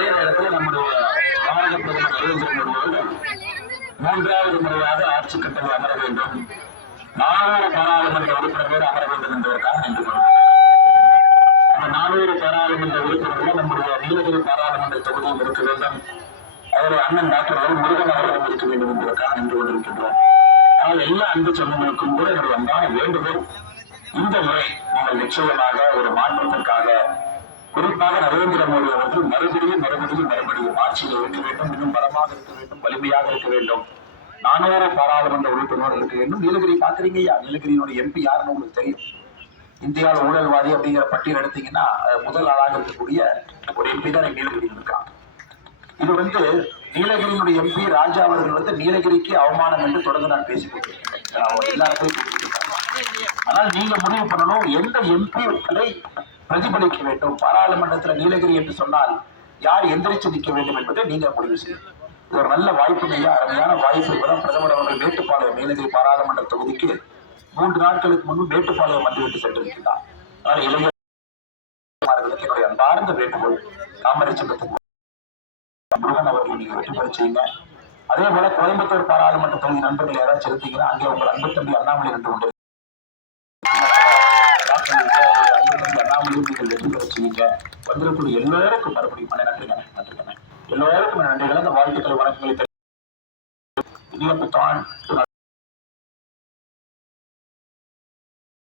அதே நேரத்தில் நம்முடைய பாரத பிரதமர் நரேந்திர மோடி அவர்கள் 3வது முறையாக ஆட்சி கட்டளை அமர வேண்டும், 400 பாராளுமன்ற உறுப்பினர்கள் அமர வேண்டும் என்பதற்காக நின்று கொண்டிருக்கிறார். அந்த 400 பாராளுமன்ற உறுப்பினர்கள் நம்முடைய நீலகிரி பாராளுமன்ற தொகுதியில் இருக்க வேண்டும். அவருடைய அண்ணன் டாக்டர் முருகன் அவர்களும் இருக்க வேண்டும் என்பதற்காக நின்று கொண்டிருக்கின்றோம். ஆனால் எல்லா அன்பு சொந்தங்களுக்கும் கூட என்னுடைய அன்பான வேண்டுகோள், இந்த முறை நீங்கள் நிச்சயமாக ஒரு மாற்றத்திற்காக, குறிப்பாக நரேந்திர மோடி அவர்கள் மறுபடியும் ஆட்சியில் இருக்க வேண்டும், இன்னும் பலமாக இருக்க வேண்டும், வலிமையாக இருக்க வேண்டும். 400 பாராளுமன்ற உறுப்பினர் இருக்க வேண்டும். நீலகிரி பாக்குறீங்கய்யா, நீலகிரியினுடைய எம்பி யாருன்னு உங்களுக்கு தெரியும். இந்தியாவில் ஊழல்வாதி அப்படிங்கிற பட்டியல் எடுத்தீங்கன்னா முதல் ஆளாக இருக்கக்கூடிய ஒரு எம்பி தான் நீலகிரியில் இருக்காங்க. இது நீலகிரியினுடைய எம்பி ராஜா அவர்கள் நீலகிரிக்கு அவமானம் என்று தொடர்ந்து நான் பேசிக்கொண்டேன். ஆனால் நீங்க முடிவு பண்ணணும், எந்த எம்பிக்களை பிரதிபலிக்க வேண்டும். பாராளுமன்றத்தில் நீலகிரி என்று சொன்னால் யார் எந்திரிச்சு நிற்க வேண்டும் என்பதை நீங்க முடிவு செய்யும். இது ஒரு நல்ல வாய்ப்பு, அருமையான வாய்ப்பு. இப்பதான் பிரதமர் அவர்கள் மேட்டுப்பாளையம் நீலகிரி பாராளுமன்ற தொகுதிக்கு 3 நாட்களுக்கு முன்பு மேட்டுப்பாளையம் வந்துவிட்டு சென்றிருக்கிறார். ஆனால் இளைஞர்களுக்கு என்னுடைய அன்பார்ந்த வேண்டுகோள், தாமரை சின்னத்துக்கு முருகன் அவர்கள் நீங்க வெற்றி பெற செய்யுங்க. அதே போல கோயம்புத்தூர் பாராளுமன்ற தொகுதி நண்பர்கள் யாராவது செலுத்தீங்கன்னா அங்கே உங்கள் அன்பு தம்பி அண்ணாமலை நின்று கொண்டு அண்ணாமலையும் நீங்கள் வெற்றி பெற செய்யுங்க. வந்திருக்கூடிய எல்லோருக்கும் மறுபடியும் நன்றிங்க. எல்லோருக்கும் நன்றிகள், அந்த வாழ்த்துக்களை வணக்கங்களை